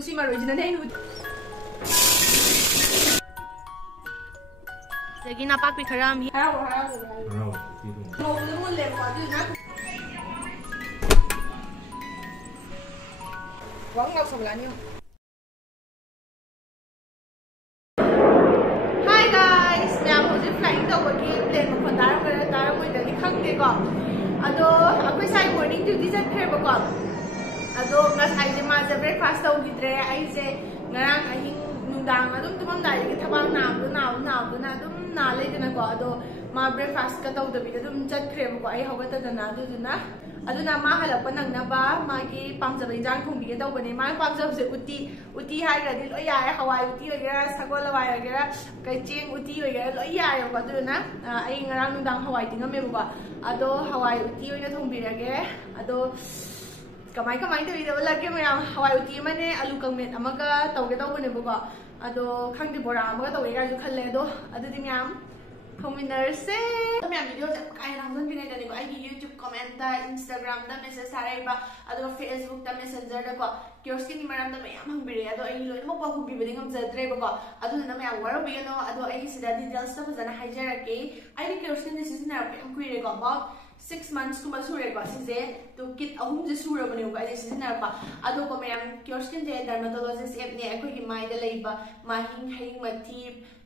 ꯇꯨꯁꯤ ꯃꯔꯣꯏꯁꯤꯅꯅꯦ ꯑꯩꯅ ꯑꯗꯒꯤ ꯅꯄꯥꯛꯄꯤ ꯈꯔ ꯑꯃ ꯉꯧꯕꯗ ꯃꯨꯜꯂꯦꯕꯀꯣ ꯑꯗꯨꯗꯨꯅ ꯋꯥꯡ ꯂꯥꯎꯁꯜꯂꯛꯑꯅꯤ. Hi guys! ꯃꯌꯥꯝ ꯍꯧꯖꯤꯛ ꯐ꯭ꯂꯥꯏꯡ ꯇꯧꯕꯒꯤ ꯄ꯭ꯂꯦꯟ ꯃꯈꯣꯟ ꯇꯥꯔꯝꯃꯣꯏꯗꯒꯤ ꯈꯪꯗꯦꯀꯣ. ꯑꯗꯣ ꯑꯩꯈꯣꯏ ꯁꯥꯏ ꯃꯣꯔꯅꯤꯡ ꯗ꯭ꯌꯨꯇꯤ ꯆꯠꯈ꯭ꯔꯦꯕꯀꯣ. ꯑꯗꯣ ꯉꯁꯥꯏꯁꯦ ꯃꯥꯁꯦ ꯕ꯭ꯔꯦꯛꯐꯥꯁ ꯇꯧꯈꯤꯗ꯭ꯔꯦ. ꯑꯩꯁꯦ ꯉꯔꯥꯡ ꯑꯍꯤꯡ ꯅꯨꯡꯗꯥꯡ ꯑꯗꯨꯝ ꯇꯨꯝꯃꯝꯗꯥꯏꯗꯒꯤ ꯊꯕꯛ ꯅꯥꯕꯗꯨꯅ ꯑꯗꯨꯝ ꯅꯥ ꯂꯩꯗꯅꯀꯣ. ꯑꯗꯣ ꯃꯥ ꯕ꯭ꯔꯦꯛꯐꯥꯁꯀ ꯇꯧꯗꯕꯤꯗ ꯑꯗꯨꯝ ꯆꯠꯈ꯭ꯔꯦꯕꯀꯣ. ꯑꯩ ꯍꯧꯒꯠꯇꯗꯅ ꯑꯗꯨꯅ ꯃꯥ ꯍꯜꯂꯛꯄ ꯅꯪꯅꯕ ꯃꯥꯒꯤ ꯄꯥꯝꯖꯕ ꯏꯟꯖꯥꯡ ꯊꯣꯡꯕꯤꯒꯦ ꯇꯧꯕꯅꯦ. ꯃꯥꯒꯤ ꯄꯥꯝꯖꯕꯁꯦ ꯎꯇꯤ ꯍꯥꯏꯔꯒꯗꯤ ꯂꯣꯏ ꯌꯥꯔꯦ. ꯍꯋꯥꯏ ꯎꯇꯤ ꯑꯣꯏꯒꯦꯔꯥ, ꯁꯒꯣꯜ ꯍꯋꯥꯏ ꯑꯣꯏꯒꯦꯔꯥ, ꯆꯦꯡ ꯎꯇꯤ ꯑꯣꯏꯒꯦꯔꯥ ꯂꯣꯏ ꯌꯥꯔꯦꯕꯀꯣ. ꯑꯗꯨꯗꯨꯅ ꯑꯩ ꯉꯔꯥꯡ ꯅꯨꯡꯗꯥꯡ ꯍꯋꯥꯏ ꯇꯤꯡꯉꯝꯃꯦꯕꯀꯣ. ꯑꯗꯣ ꯍꯋꯥꯏ ꯎꯇꯤ ꯑꯣꯏꯅ ꯊꯣꯡꯕꯤꯔꯒꯦ. ꯑꯗꯣ ꯀꯃꯥꯏ ꯇꯧꯔꯤꯗ ꯎꯠꯂꯛꯀꯦ ꯃꯌꯥꯝ. ꯍꯋꯥꯏ ꯎꯇꯤ ꯑꯃꯅꯦ, ꯑꯂꯨ ꯀꯪꯃꯦꯠ ꯑꯃꯒ ꯇꯧꯒꯦ ꯇꯧꯕꯅꯦꯕꯀꯣ. ꯑꯗꯣ ꯈꯪꯗꯦ ꯕꯣꯔꯥ ꯑꯃꯒ ꯇꯧꯒꯦ ꯀꯥꯏꯁꯨ ꯈꯜꯂꯦ. ꯑꯗꯣ ꯑꯗꯨꯗꯤ ꯃꯌꯥꯝ ꯊꯣꯡꯃꯤꯟꯅꯔꯁꯦ. ꯃꯌꯥꯝ ꯚꯤꯗꯤꯑꯣꯁꯦ ꯀꯥ ꯍꯦꯟꯅ ꯍꯥꯞꯆꯤꯟꯗ꯭ꯔꯤꯉꯩꯗꯅꯦꯀꯣ ꯑꯩꯒꯤ ꯌꯨꯇ꯭ꯌꯨꯕ ꯀꯃꯦꯟꯇ, ꯏꯟꯁꯇꯥꯒ꯭ꯔꯥꯝꯗ ꯃꯦꯁꯦꯖ ꯊꯥꯔꯛꯏꯕ, ꯑꯗꯨꯒ ꯐꯦꯁꯕꯨꯛꯇ ꯃꯦꯁꯦꯟꯖꯔꯗꯀꯣ ꯀꯤꯌꯣꯁꯀꯤꯟꯒꯤ ꯃꯔꯝꯗ ꯃꯌꯥꯝ ꯍꯪꯕꯤꯔꯛꯑꯦ. ꯑꯗꯣ ꯑꯩ ꯂꯣꯏꯅꯃꯛ ꯄꯥꯎꯈꯨꯝ ꯄꯤꯕꯗꯤ ꯉꯝꯖꯗ꯭ꯔꯦꯕꯀꯣ. ꯑꯗꯨꯗꯨꯅ ꯃꯌꯥꯝ ꯋꯥꯔꯧꯕꯤꯒꯅꯣ. ꯑꯗꯣ ꯑꯩ ꯁꯤꯗ ꯗꯤꯇꯦꯜꯁꯇ ꯐꯖꯅ ꯍꯥꯏꯖꯔꯛꯀꯦ. ꯑꯩꯗꯤ ꯀꯤꯌꯣꯁꯀꯤꯟꯁꯦ ꯁꯤꯖꯤꯟꯅꯔꯛꯄ ꯌꯥꯝ ꯀꯨꯏꯔꯦꯀꯣ. About 6 months ꯀꯨꯝꯕ ꯁꯨꯔꯦꯀꯣ. ꯁꯤꯁꯦ ꯀꯤꯠ 3ꯁꯦ ꯁꯨꯔꯕꯅꯦꯕꯀꯣ ꯑꯩꯁꯦ ꯁꯤꯖꯤꯟꯅꯔꯛꯄ. ꯑꯗꯨꯒ ꯃꯌꯥꯝ ꯀꯤꯌꯣꯁꯀꯤꯟꯁꯦ ꯗꯔꯃꯥꯇꯣꯂꯣꯖꯤꯁ ꯑꯦꯞꯅꯦ. ꯑꯩꯈꯣꯏꯒꯤ ꯃꯥꯏꯗ ꯂꯩꯕ ꯃꯥꯏꯍꯤꯡ, ꯍꯌꯤꯡ ꯃꯊꯤ,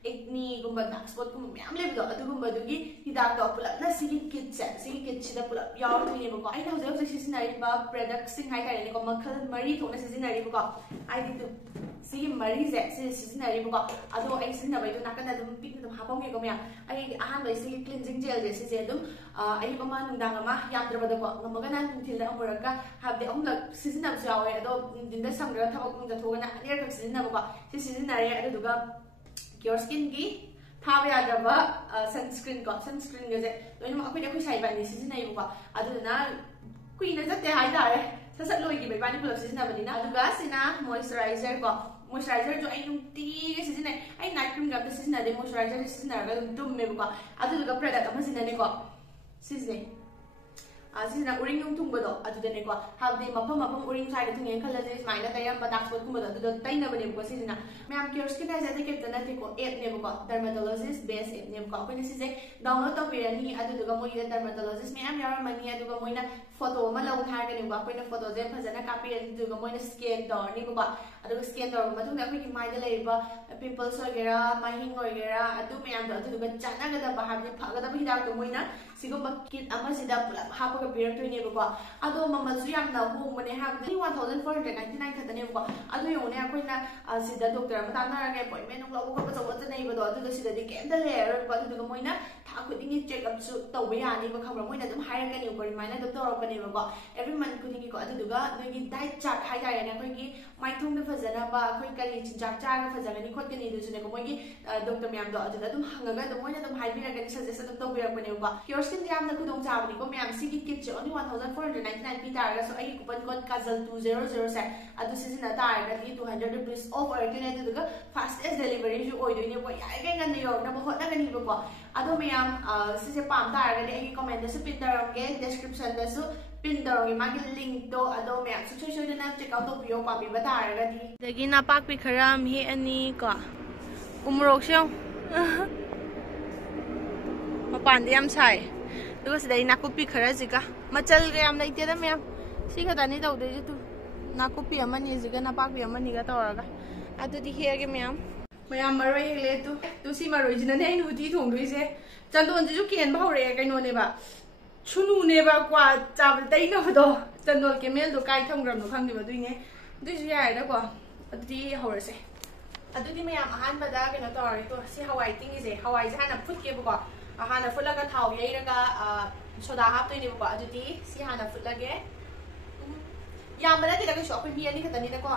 ꯑꯦꯛꯅꯤꯒꯨꯝꯕ, ꯗꯥꯔꯛ ꯁ꯭ꯄꯣꯠꯀꯨꯝꯕ ꯃꯌꯥꯝ ꯂꯩꯕꯗꯣ ꯑꯗꯨꯒꯨꯝꯕꯗꯨꯒꯤ ꯍꯤꯗꯥꯛꯇꯣ ꯄꯨꯂꯞꯅ ꯁꯤꯒꯤ ꯀꯤꯠꯁꯤꯗ ꯄꯨꯂꯞ ꯌꯥꯎꯔꯛꯇꯣꯏꯅꯦꯕꯀꯣ. ꯑꯩꯅ ꯍꯧꯖꯤꯛ ꯁꯤꯖꯤꯟꯅꯔꯤꯕ ꯄ꯭ꯔꯗꯛꯁꯤꯡ ꯍꯥꯏꯇꯥꯔꯦꯅꯦꯀꯣ ꯃꯈꯜ 3 ꯊꯣꯛꯅ ꯁꯤꯖꯤꯟꯅꯔꯤꯕꯀꯣ. ꯍꯥꯏꯗꯤ ꯁꯤꯒꯤ 3ꯁꯦ ꯁꯤꯁꯦ ꯁꯤꯖꯤꯟꯅꯔꯤꯕꯀꯣ. ꯑꯗꯣ ꯑꯩ ꯁꯤꯖꯤꯟꯅꯕꯩꯗꯣ ꯅꯥꯀꯟꯗ ꯑꯗꯨꯝ ꯄꯤꯛꯅ ꯑꯗꯨꯝ ꯍꯥꯞꯄꯝꯒꯦꯀꯣ ꯃꯌꯥꯝ. ꯑꯩꯒꯤ ꯑꯍꯥꯟꯕ ꯁꯤꯒꯤ ꯀ꯭ꯂꯤꯟꯖꯤꯡ ꯖꯦꯜꯁꯦ ꯁꯤꯁꯦ ꯑꯗꯨꯝ ꯑꯌꯨꯛ ꯑꯃ ꯅꯨꯡꯗꯥꯡ ꯑꯃ ꯌꯥꯝꯗ꯭ꯔꯕꯗꯀꯣ ꯉꯝꯃꯒꯅ ꯅꯨꯡꯊꯤꯜꯗ ꯑꯃꯨꯔꯛꯀ ꯍꯥꯏꯕꯗꯤ 3ꯂꯛ ꯁꯤꯖꯤꯟꯅꯕꯁꯨ ꯌꯥꯎꯋꯦ. ꯑꯗꯣ ꯅꯨꯡꯊꯤꯟꯗ ꯁꯪꯗ꯭ꯔꯒ ꯊꯕꯛ ꯆꯠꯊꯣꯛꯑꯒꯅ 2ꯔꯛꯈꯛ ꯁꯤꯖꯤꯟꯅꯕꯀꯣ. ꯁꯤ ꯁꯤꯖꯤꯟꯅꯔꯦ. ꯑꯗꯨꯗꯨꯒ ꯀꯤꯌꯣꯁꯀꯤꯟꯒꯤ ꯊꯥꯕ ꯌꯥꯗ꯭ꯔꯕ ꯁꯟꯁꯀ꯭ꯔꯤꯟꯒꯁꯦ ꯂꯣꯏꯅꯃꯛ ꯑꯩꯈꯣꯏ ꯁꯥꯏ ꯏꯕꯥꯅꯤ ꯁꯤꯖꯤꯟꯅꯩꯕꯀꯣ. ꯑꯗꯨꯗꯨꯅ ꯀꯨꯏꯅ ꯆꯠꯇꯦ ꯍꯥꯏꯇꯥꯔꯦ. ꯁꯠ ꯂꯣꯏꯈꯤꯕ ꯏꯕꯥꯅꯤ ꯄꯨꯂꯞ ꯁꯤꯖꯤꯟꯅꯕꯅꯤ나. ꯑꯗꯨꯒ ꯁꯤꯅ ꯃꯣꯏꯁꯆꯔꯥꯏꯖꯔ ꯀꯣ. ꯃꯣꯏꯁꯆꯔꯥꯏꯖꯔꯁꯨ ꯑꯩ ꯅꯨꯡꯇꯤꯒꯤ ꯁꯤꯖꯤꯟꯅꯩ. ꯑꯩ ꯅꯥꯏꯠ ꯀ꯭ꯔꯤꯝꯒ ꯑꯝꯇ ꯁꯤꯖꯤꯟꯅꯗꯦ. ꯃꯣꯏꯁꯆꯔꯥꯏꯖꯔꯁꯦ ꯁꯤꯖꯤꯟꯅꯔꯒ ꯑꯗꯨꯝ ꯇꯨꯝꯃꯦꯕꯀꯣ. ꯑꯗꯨꯗꯨꯒ ꯄ꯭ꯔꯗꯛ ꯑꯃꯁꯤꯅꯅꯦꯀꯣ ꯁꯤꯁꯦ. ꯁꯤꯁꯤꯅ ꯎꯔꯤꯡ ꯅꯨꯡ ꯊꯨꯡꯕꯗꯣ ꯑꯗꯨꯗꯅꯦꯀꯣ. ꯍꯥꯏꯕꯗꯤ ꯃꯐꯝ ꯎꯔꯤꯡ ꯁ꯭ꯋꯥꯏꯗ ꯊꯨꯡꯉꯦꯅ ꯈꯜꯂꯁꯦ. ꯁꯨꯃꯥꯏꯅ ꯇꯩꯔꯝꯕ ꯗꯥꯔꯛ ꯁ꯭ꯄꯣꯠꯀꯨꯝꯕꯗꯣ ꯑꯗꯨꯗ ꯇꯩꯅꯕꯅꯦꯕꯀꯣ ꯁꯤꯁꯤꯅ. ꯃꯌꯥꯝ ꯀꯤꯌꯣꯁꯀꯤꯟ ꯍꯥꯏꯁꯦ ꯑꯇꯩ ꯀꯩꯝꯇ ꯅꯠꯇꯦꯀꯣ. ꯑꯦꯞꯅꯦꯕꯀꯣ. ꯗꯔꯃꯥꯇꯣꯂꯣꯖꯤꯁ ꯕꯦꯁ ꯑꯦꯞꯅꯦꯕꯀꯣ. ꯑꯩꯈꯣꯏꯅ ꯁꯤꯁꯦ ꯗꯥꯎꯟꯂꯣꯗ ꯇꯧꯕꯤꯔꯅꯤ. ꯑꯗꯨꯗꯨꯒ ꯃꯣꯏꯒꯤꯗ ꯗꯔꯃꯥꯇꯣꯂꯣꯖꯤꯁ ꯃꯌꯥꯝ ꯌꯥꯎꯔꯝꯃꯅꯤ. ꯑꯗꯨꯒ ꯃꯣꯏꯅ ꯐꯣꯇꯣ ꯑꯃ ꯂꯧꯅ ꯍꯥꯏꯔꯒꯅꯦꯕꯀꯣ. ꯑꯩꯈꯣꯏꯅ ꯐꯣꯇꯣꯁꯦ ꯐꯖꯅ ꯀꯥꯞꯄꯤꯔꯅꯤ. ꯑꯗꯨꯒ ꯃꯣꯏꯅ ꯁ꯭ꯀꯦꯟ ꯇꯧꯔꯅꯤꯕꯀꯣ. ꯑꯗꯨꯒ ꯁ꯭ꯀꯦꯟ ꯇꯧꯔꯕ ꯃꯇꯨꯡꯗ ꯑꯩꯈꯣꯏꯒꯤ ꯃꯥꯏꯗ ꯂꯩꯔꯤꯕ ꯄꯤꯝꯄꯜꯁ ꯑꯣꯏꯒꯦꯔꯥ, ꯃꯥꯏꯍꯤꯡ ꯑꯣꯏꯒꯦꯔꯥ, ꯑꯗꯨ ꯃꯌꯥꯝꯗꯣ ꯑꯗꯨꯗꯨꯒ ꯆꯥꯟꯅꯒꯗꯕ ꯍꯥꯏꯕꯗꯤ ꯐꯒꯗꯕ ꯍꯤꯗꯥꯛꯇꯣ ꯃꯣꯏꯅ ꯁꯤꯒꯨꯝꯕ ꯀꯤꯠ ꯑꯃꯁꯤꯗ ꯄꯨꯂꯞ ꯍꯥꯞꯄꯒ ꯄꯤꯔꯛꯇꯣꯏꯅꯦꯕꯀꯣ. ꯑꯗꯣ ꯃꯃꯜꯁꯨ ꯌꯥꯝꯅ ꯍꯣꯡꯕꯅꯦ. ꯍꯥꯏꯕꯗꯤ 1499 ꯈꯛꯇꯅꯦꯕꯀꯣ. ꯑꯗꯨ ꯌꯦꯡꯉꯨꯅꯦ ꯑꯩꯈꯣꯏꯅ ꯁꯤꯗ ꯗꯣꯛꯇꯔ ꯑꯃ ꯇꯥꯟꯅꯔꯒ ꯑꯦꯄꯣꯏꯟꯃꯦꯟ ꯂꯧꯕ ꯈꯣꯠꯄ ꯆꯠꯅꯩꯕꯗꯣ. ꯑꯗꯨꯒ ꯁꯤꯗꯗꯤ ꯀꯩꯝꯇ ꯂꯩꯔꯔꯣꯏꯕꯀꯣ. ꯑꯗꯨꯗꯨꯒ ꯃꯣꯏꯅ ꯊꯥ ꯈꯨꯗꯤꯡꯒꯤ ꯆꯦꯛꯑꯞꯁꯨ ꯇꯧꯕ ꯌꯥꯅꯤꯕ ꯈꯪꯕ꯭ꯔꯥ. ꯃꯣꯏꯅ ꯑꯗꯨꯝ ꯍꯥꯏꯔꯛꯀꯅꯦꯕꯀꯣ. ꯔꯤꯃꯥꯏꯟ ꯑꯗꯨꯝ ꯇꯧꯔꯛꯀꯅꯦꯕꯀꯣ ꯑꯦꯕ꯭ꯔꯤ ꯃꯟꯊ ꯈꯨꯗꯤꯡꯒꯤꯀꯣ. ꯑꯗꯨꯗꯨꯒ ꯅꯣꯏꯒꯤ ꯗꯥꯏꯠ ꯆꯥꯔꯠ ꯍꯥꯏꯇꯥꯔꯦꯅꯦ. ꯑꯩꯈꯣꯏꯒꯤ ꯃꯥꯏꯊꯣꯡꯗ ꯐꯖꯅꯕ ꯑꯩꯈꯣꯏ ꯀꯔꯤ ꯆꯤꯟꯖꯥꯛ ꯆꯥꯔꯒ ꯐꯖꯒꯅꯤ ꯈꯣꯠꯀꯅꯤ ꯑꯗꯨꯁꯨꯅꯦꯀꯣ. ꯃꯣꯏꯒꯤ ꯗꯣꯛꯇꯔ ꯃꯌꯥꯝꯗꯣ ꯑꯗꯨꯗ ꯑꯗꯨꯝ ꯍꯪꯉꯒ ꯑꯗꯨꯝ ꯃꯣꯏꯅ ꯑꯗꯨꯝ ꯍꯥꯏꯕꯤꯔꯛꯀꯅꯤ. ꯁꯖꯦꯁ ꯑꯗꯨꯝ ꯇꯧꯕꯤꯔꯛꯄꯅꯦꯕꯀꯣ. ꯀꯤꯌꯣꯁꯀꯤꯟꯁꯦ ꯌꯥꯝꯅ ꯈꯨꯗꯣꯡꯆꯥꯕꯅꯤꯀꯣ ꯃꯌꯥꯝ. ꯁꯤꯒꯤ ꯀꯤꯠꯁꯦ only 1499 ꯄꯤ ꯇꯥꯔꯒꯁꯨ ꯑꯩꯒꯤ ꯀꯨꯄꯟ ꯀꯣꯗ KAJAL200 ꯁꯦ ꯑꯗꯨ ꯁꯤꯖꯤꯟꯅ ꯇꯥꯔꯒꯗꯤ 200 rupees off ꯑꯣꯏꯔꯛꯇꯣꯏꯅꯦ. ꯑꯗꯨꯗꯨꯒ ꯐꯥꯁꯇꯦꯁ ꯗꯦꯂꯤꯚꯔꯤꯁꯨ ꯑꯣꯏꯗꯣꯏꯅꯦꯕꯀꯣ. ꯌꯥꯔꯤꯈꯩ ꯉꯟꯅ ꯌꯧꯔꯛꯅꯕ ꯍꯣꯠꯅꯒꯅꯤꯕꯀꯣ. ꯑꯗꯣ ꯃꯌꯥꯝ ꯁꯤꯁꯦ ꯄꯥꯝ ꯇꯥꯔꯒꯗꯤ ꯑꯩꯒꯤ ꯀꯣꯃꯦꯟꯇꯁꯨ ꯄꯤꯟ ꯇꯧꯔꯝꯒꯦ, ꯗꯦꯁꯀ꯭ꯔꯤꯞꯁꯟꯗꯁꯨ ꯄꯤꯟ ꯇꯧꯔꯝꯒꯦ ꯃꯥꯒꯤ ꯂꯤꯡꯛꯇꯣ. ꯑꯗꯣ ꯃꯌꯥꯝ ꯁꯨꯡꯁꯣꯏ ꯁꯣꯏꯗꯅ ꯆꯦꯛ ꯑꯥꯎꯠ ꯇꯧꯕꯤꯌꯣ ꯄꯥꯝꯕꯤꯕ ꯇꯥꯔꯒꯗꯤ. ꯑꯗꯒꯤ ꯅꯄꯥꯛꯄꯤ ꯈꯔ ꯑꯃ ꯍꯦꯛꯑꯅꯤ ꯀꯣ. ꯎꯃꯣꯔꯣꯛꯁꯦ ꯌꯦꯡꯉꯨ ꯃꯄꯥꯟꯗ ꯌꯥꯝ ꯁꯥꯏ. ꯑꯗꯨꯒ ꯁꯤꯗꯩ ꯅꯥꯀꯨꯞꯄꯤ ꯈꯔꯁꯤꯒ ꯃꯆꯜꯒ ꯌꯥꯝ ꯂꯩꯇꯦꯗ ꯃꯌꯥꯝ. ꯁꯤ ꯈꯛꯇꯅꯤ ꯇꯧꯗꯣꯏꯁꯦ. ꯅꯥꯀꯨꯞꯄꯤ ꯑꯃꯅꯤꯁꯤꯒ ꯅꯄꯥꯛꯄꯤ ꯑꯃꯅꯤꯒ ꯇꯧꯔꯒ. ꯑꯗꯨꯗꯤ ꯍꯦꯛꯑꯒꯦ ꯃꯌꯥꯝ ꯃꯔꯣꯏ ꯍꯦꯛꯂꯦ. ꯁꯤ ꯃꯔꯣꯏꯁꯤꯅꯅꯦ ꯑꯩꯅ ꯎꯇꯤ ꯊꯣꯡꯗꯣꯏꯁꯦ. ꯆꯟꯗꯣꯟꯁꯤꯁꯨ ꯀꯦꯟꯕ ꯍꯧꯔꯛꯑꯦ. ꯀꯩꯅꯣꯅꯦꯕ ꯁꯨꯅꯨꯅꯦꯕ ꯀ꯭ꯋꯥ ꯆꯥꯕꯗ ꯇꯩꯅꯕꯗꯣ. ꯆꯟꯗꯣꯟ ꯀꯦꯃꯦꯜꯗꯣ ꯀꯥꯏ ꯊꯝꯈ꯭ꯔꯕꯅꯣ ꯈꯪꯗꯦꯕ. ꯑꯗꯨꯏꯅꯦ. ꯑꯗꯨꯏꯁꯨ ꯌꯥꯔꯦꯗꯀꯣ. ꯑꯗꯨꯗꯤ ꯍꯧꯔꯁꯦ. ꯑꯗꯨꯗꯤ ꯃꯌꯥꯝ ꯑꯍꯥꯟꯕꯗ ꯀꯩꯅꯣ ꯇꯧꯔꯒꯦꯀꯣ. ꯁꯤ ꯍꯋꯥꯏ ꯇꯤꯡꯉꯤꯁꯦ. ꯍꯋꯥꯏꯁꯦ ꯍꯥꯟꯅ ꯐꯨꯠꯀꯦꯕꯀꯣ. ꯍꯥꯟꯅ ꯐꯨꯠꯂꯒ ꯊꯥꯎ ꯌꯩꯔꯒ ꯁꯣꯗꯥ ꯍꯥꯞꯇꯣꯏꯅꯦꯕꯀꯣ. ꯑꯗꯨꯗꯤ ꯁꯤ ꯍꯥꯟꯅ ꯐꯨꯠꯂꯒꯦ. ꯌꯥꯝꯕ ꯅꯠꯇꯦꯗ ꯀꯩꯁꯨ. ꯑꯩꯈꯣꯏ ꯃꯤ 2 ꯈꯛꯇꯅꯤꯅꯀꯣ.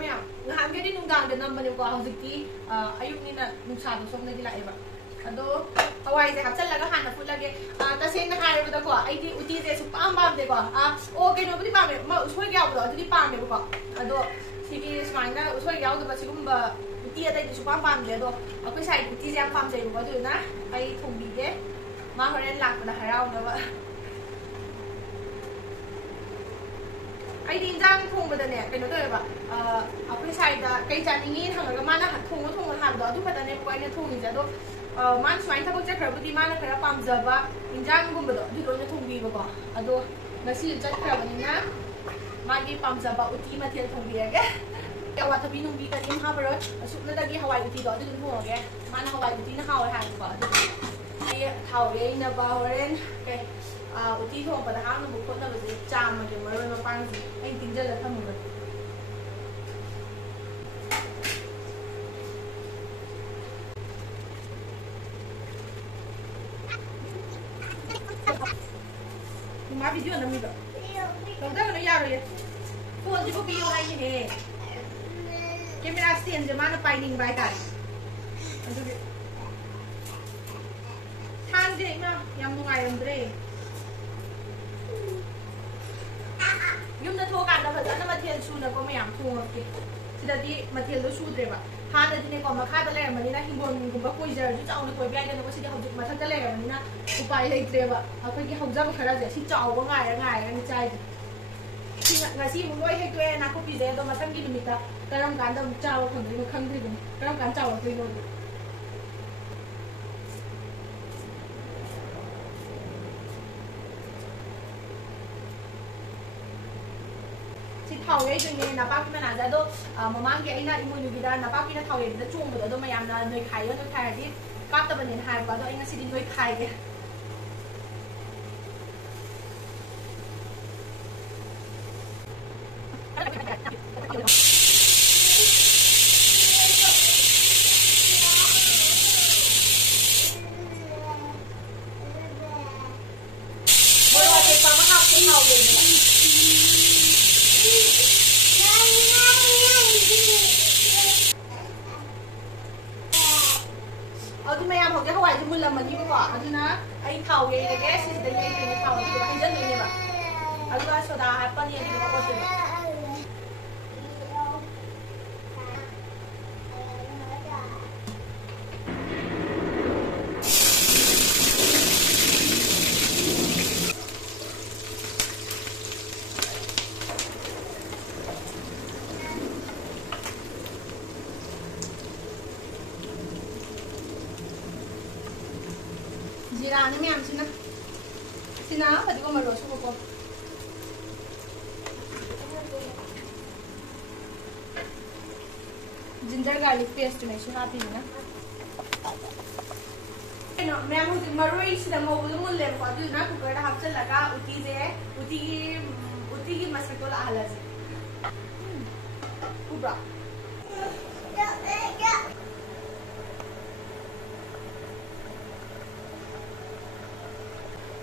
ꯃꯌꯥꯝ ꯅꯍꯥꯟꯒꯩꯗꯤ ꯅꯨꯡꯗꯥꯡꯗ ꯅꯝꯕꯅꯦꯕꯀꯣ. ꯍꯧꯖꯤꯛꯇꯤ ꯑꯌꯨꯛꯅꯤꯅ ꯅꯨꯡꯁꯥꯗꯣ ꯁꯣꯝꯗꯒꯤ ꯂꯥꯛꯑꯦꯕ. ꯑꯗꯣ ꯍꯋꯥꯏꯁꯦ ꯍꯥꯞꯆꯤꯜꯂꯒ ꯍꯥꯟꯅ ꯐꯨꯠꯂꯒꯦ. ꯇꯁꯦꯡꯅ ꯍꯥꯏꯔꯕꯗꯀꯣ ꯑꯩꯗꯤ ꯎꯇꯤꯁꯦ ꯁꯨꯛꯄꯥꯝ ꯄꯥꯝꯗꯦꯀꯣ. ꯀꯩꯅꯣꯕꯨꯗꯤ ꯄꯥꯝꯃꯦ ꯎꯁꯣꯏꯒ ꯌꯥꯎꯕꯗꯣ ꯑꯗꯨꯗꯤ ꯄꯥꯝꯃꯦꯕꯀꯣ. ꯑꯗꯣ ꯁꯤꯒꯤ ꯁꯨꯃꯥꯏꯅ ꯎꯁꯣꯏ ꯌꯥꯎꯗꯕ ꯁꯤꯒꯨꯝꯕ ꯎꯇꯤ ꯑꯇꯩꯗꯤ ꯁꯨꯛꯄꯥꯝ ꯄꯥꯝꯗꯦ. ꯑꯗꯣ ꯑꯩꯈꯣই ꯁꯥꯏ ꯎꯇꯤꯁꯦ ꯌꯥꯝ ꯄꯥꯝꯖꯩꯕꯀꯣ. ꯑꯗꯨꯗꯨꯅ ꯑꯩ ꯊꯣꯡꯕꯤꯒꯦ. ꯃꯥ ꯍꯣꯔꯦꯟ ꯂꯥꯛꯄꯗ ꯍꯔꯥꯎꯅꯕ. ꯑꯩꯗꯤ ꯏꯟꯖꯥꯡ ꯊꯣꯡꯕꯗꯅꯦ ꯀꯩꯅꯣ ꯇꯧꯋꯦꯕ चानिंगी हंगा माना थोंग हाबदो अदु खतने कोइने थोंगिजे अदो मान सुमाइन थबक चखरबुदी माना खरा पामजबा इंजांग गुंबदो अदु लोइने थोंबीबको अदो ngasi चखरबनिना मागी पामजबा उती मथेल थोंबियागे अवा थबी नुंबी करिम हाबरो असुकनदगी हवाई उती दो अदु थोंगे माना हवाई उती ना हाव हाइबको अदु आई हावे इना बा होरेन के उती थोंबदा हांग नु खोनबजे चामगे मरोय मपांगजी आई तिंजल थमुगा मा वीडियो नमीदो तौदा गनो यारो ये फोन जिबो बियो लाइ हे कैमरा स्टैंड जे माना पाइनिंग बाय तार अदुगे थान जे मा याम नुगायरमद्रे युमना थोकांदा फजना मथेल सुना को मयाम थोंगे सिदादी मथेल दो सुद्रेबा हाना दिने को मखादा लेरमनिना हिंगोंगुंबा कोइजर जु चाउना कोइबा याइदना को सिदि हौजुक मथका लेरमनिना उपाय लेत्रेबा अखोइगी हौजाब खरा जे सि चाउबा गायरा नि चाइ सि ngasi mu loi hekwe na ko pije do matang gi limita karam kan da chaw khangri mo khangri dum karam kan chaw ko no si thau ye jeng na pa ki na da do mamang gi aina imu ni da na pa ki na thau ye da chung do do mayam na noi khai yo noi khai di kap ta banin hai ba do ai ngasi di noi khai ge mayam hok hawai ji mulamani ko aduna ai thau ye ge si de ye ni thau ji ba hanjan ni ba adua soda happen ye ni ko ko Jira ni miyam sina pati ko maro su ko ginger garlic paste mai su hapi na no miyam hu maro is da mo bu mul le ko du na ku kada hap chal laga uti ki masak to la hala ji kubra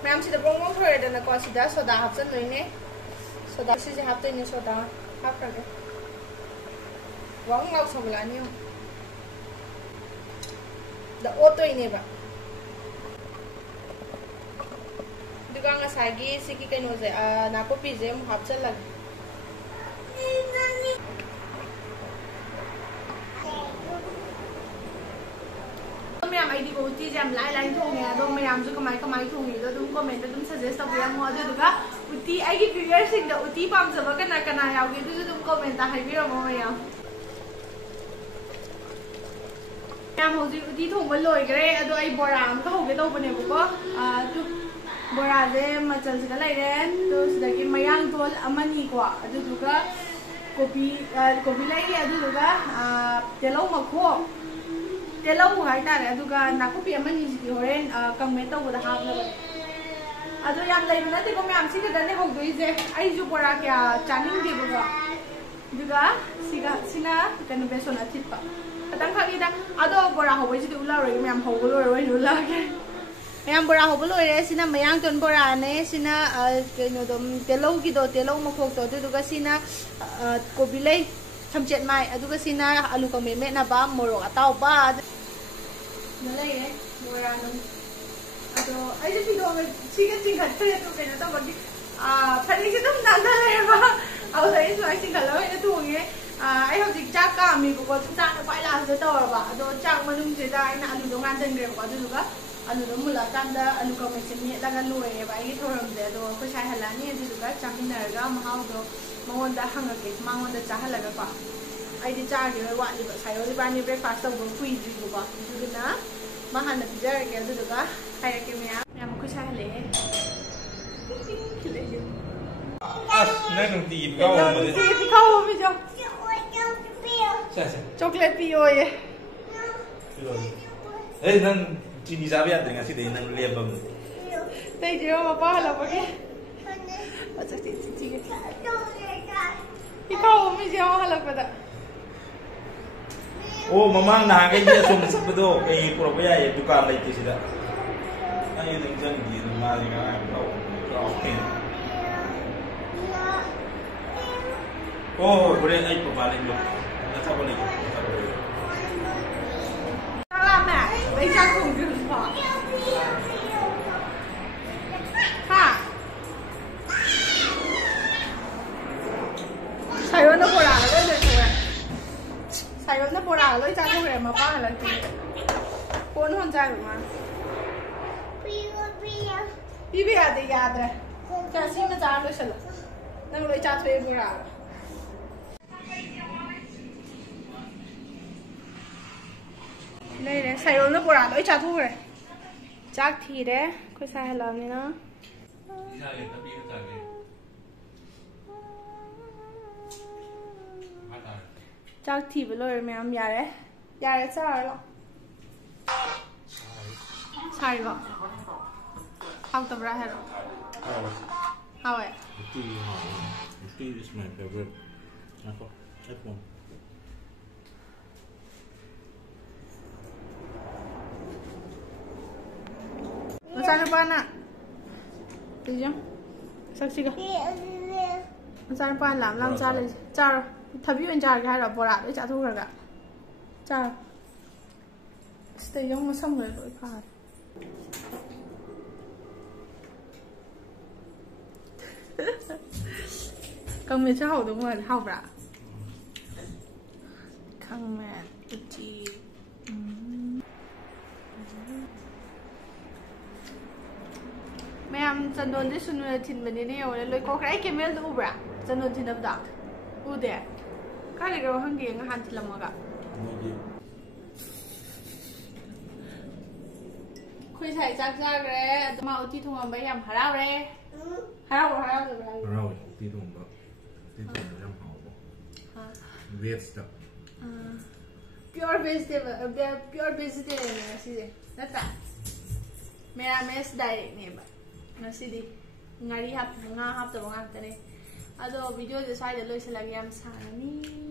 ma'am सिदा ब्रोंगो थोरेदना को सिदा soda हापसन नोइने soda सिजे हापतोइने soda हापरागे वांग लाउ सबलानियो the ओतोइने बा दुगा ngसागी सिकी canoe जे नाकोपी जे मु हापचल लग ma'am आई दी को उती जम लाई थोंगे अदो मैम जो कमाई थोंगे दो दुम कमेंट दुम सजेस्ट तब याम मो दुगा उती आई की फिगर सिंग द उती पाम जब कना यावगे दुम कमेंट हाइबिरो मो मैम मैम होजी उती थोंग लोइग्रे अदो आई बोरा am का होगे तौबने बको तु बोरा जे मचल से लाइरे तो सिदगी मयांग तोल अमनी को अदो दुगा कोपी लाई अदो दुगा तेलो मखो तेलो हाई तारे अदुगा नाकुपी अमनी जी होरेन कमेंट तौबदा हाबना अदो याम लेबना ते को मैम सिगा दने होगदोइजे आई जु बोरा क्या चानिंग देबगा दुगा सिना कन बेसोना थिपा तंग खागिदा अदो बोरा होबे जी उला रे मैम होगलो रे उला के मैम बोरा होबलो रे सिना मयांग तोन बोरा ने सिना केनो दम तेलो की दो तेलो मखोक तो दुगा सिना कोबिले थमचेत माई अदुगा सिना आलू का मेमे ना बा मोरो अताव बा नले मोरा नं अदो आई जे फिदो में चिंगा खरे तो केना तो बगी फरी से तुम नांदा ले बा अब सही सुई चिंगा लो ने तुंगे आई हजिक चाक का मी को चाक ना पाई लास तो बा अदो चाक मनुम से दा ना आलू दो गान जंगरे को अदुगा आलू दो मुला कांदा आलू का में से लगा लोए बा आई थोरम दे दो को साइ हलानी अदुगा चाकिनरगा महाव दो मंगोंदा हंगके मंगोंदा चाहलगा पा ꯑꯩꯗꯤ ꯆꯥꯈꯤꯔꯣꯏ ꯋꯥꯠꯂꯤꯕ ꯁꯥꯏꯔꯣꯜ ꯏꯕꯥꯅꯤ ꯕ꯭ꯔꯦꯛꯐꯥꯁ ꯇꯧꯕ ꯀꯨꯏꯗ꯭ꯔꯤꯕꯀꯣ ꯑꯗꯨꯗꯨꯅ ꯃꯥ ꯍꯥꯟꯅ ꯄꯤꯖꯔꯒꯦ ꯑꯗꯨꯗꯨꯒ ꯍꯥꯏꯔꯛꯀꯦ ꯃꯌꯥꯝ ꯑꯩꯈꯣꯏ ꯁꯥꯏ ꯍꯜꯂꯛꯑꯦ ꯑꯁ ꯅꯪ ꯅꯨꯡꯇꯤꯒꯤ ꯄꯤꯈꯥꯎ ꯄꯤꯖꯣ ꯆꯣꯀ꯭ꯂꯦꯠ ꯄꯤꯌꯣꯌꯦ ꯑꯦ ꯅꯪ ꯆꯤꯅꯤ ꯆꯥꯕ ꯌꯥꯗ꯭ꯔꯦ ꯉꯁꯤꯗꯩ ꯅꯪ ꯂꯦꯞꯄꯕꯅꯤ ꯂꯩꯇ꯭ꯔꯤꯕ ꯃꯄꯥ ꯍꯜꯂꯛꯄꯒꯤ ꯄꯤꯈꯥꯎ ꯄꯤꯖꯣ ꯍꯜꯂꯛꯄꯗ ꯑꯣ ꯃꯃꯥꯡ ꯅꯍꯥꯟꯈꯩꯗꯤ ꯑꯁꯣꯝꯗ ꯆꯠꯄꯗꯣ ꯀꯩ ꯄꯨꯔꯛꯄ ꯌꯥꯏꯌꯦ ꯗꯨꯀꯥꯟ ꯂꯩꯇꯦ ꯁꯤꯗ ꯑꯩ ꯅꯤꯡꯁꯤꯡꯗꯦ ꯑꯗꯨꯝ ꯃꯥꯁꯦ ꯉꯔꯥꯡ ꯀꯥꯎꯈ꯭ꯔꯦ ꯍꯣꯏ ꯍꯣꯔꯦꯟ ꯑꯩ ꯄꯄꯥ ꯂꯩꯕ ꯅꯊꯕ ꯂꯩꯕ ꯆꯥꯛꯂꯥꯝꯃꯦ ꯑꯩ ꯆꯥꯛ ꯊꯣꯡꯗ꯭ꯔꯤ ꯍꯧꯖꯤꯛꯐꯥꯎ ꯍꯥ ꯁꯥꯏꯔꯣꯟꯗ ꯕꯣꯔꯥꯒ ꯂꯣꯏ ꯂꯣꯏꯊꯣꯛꯑꯦ ꯁꯥꯏꯔꯣꯟꯗ ꯕꯣꯔꯥꯒ ꯂꯣꯏ ꯆꯥꯊꯣꯛꯈ꯭ꯔꯦ ꯃꯄꯥ ꯍꯜꯂꯛꯇ꯭ꯔꯤ ꯀꯣꯟ ꯍꯣꯟꯖꯥꯏꯕ ꯃꯥ ꯄꯤꯕ ꯌꯥꯗꯦ ꯌꯥꯗ꯭ꯔꯦ ꯁꯤꯃ ꯆꯥꯔ ꯂꯣꯏꯁꯜꯂꯣ ꯅꯪ ꯂꯣꯏ ꯆꯥꯊꯣꯛꯑꯦ ꯕꯣꯔꯥꯒ ꯂꯩꯔꯦ ꯁꯥꯏꯔꯣꯟꯗ ꯕꯣꯔꯥ ꯂꯣꯏ ꯆꯥꯊꯣꯛꯈ꯭ರೆ ꯆꯥꯛ ꯊꯤꯔꯦ ꯑꯩꯈꯣꯏ ꯁꯥꯏ ꯍꯜꯂꯛꯑꯕꯅꯤꯅ ꯆꯥꯛ ꯊꯤꯕ ꯂꯣꯏꯔꯦ ꯃꯌꯥꯝ ꯌꯥꯔꯦ ꯌꯥꯔꯦ ꯆꯥꯔ ꯂꯥꯛꯑꯣ ꯁꯥꯔꯤꯕꯣ ꯍꯥꯎꯇꯕ꯭ꯔꯥ ꯍꯥꯏꯔꯣ ꯍꯥꯎꯋꯦ is my favorite. iPhone. Machana Tijam Saxiga Machana Pan Lam Charlie Char Tabu and Jar had a bora, which I told her. Char Stay young somewhere for a card. Come with how the one, how bra. Come man, the tea. Ma'am, Sandon, this one will tin vanilla or look okay. I came in the Ubra. Sandon tin of that. Who there? Can't go hungry and hand to Lamaga. Quit I Jack Zagre, the Mount Tito and Bayam Harare. How pure vegetable, pure vegetarian. That's that. May I miss direct neighbor? Nasidi Nari have the one after the video decided Louis Lagam Sani.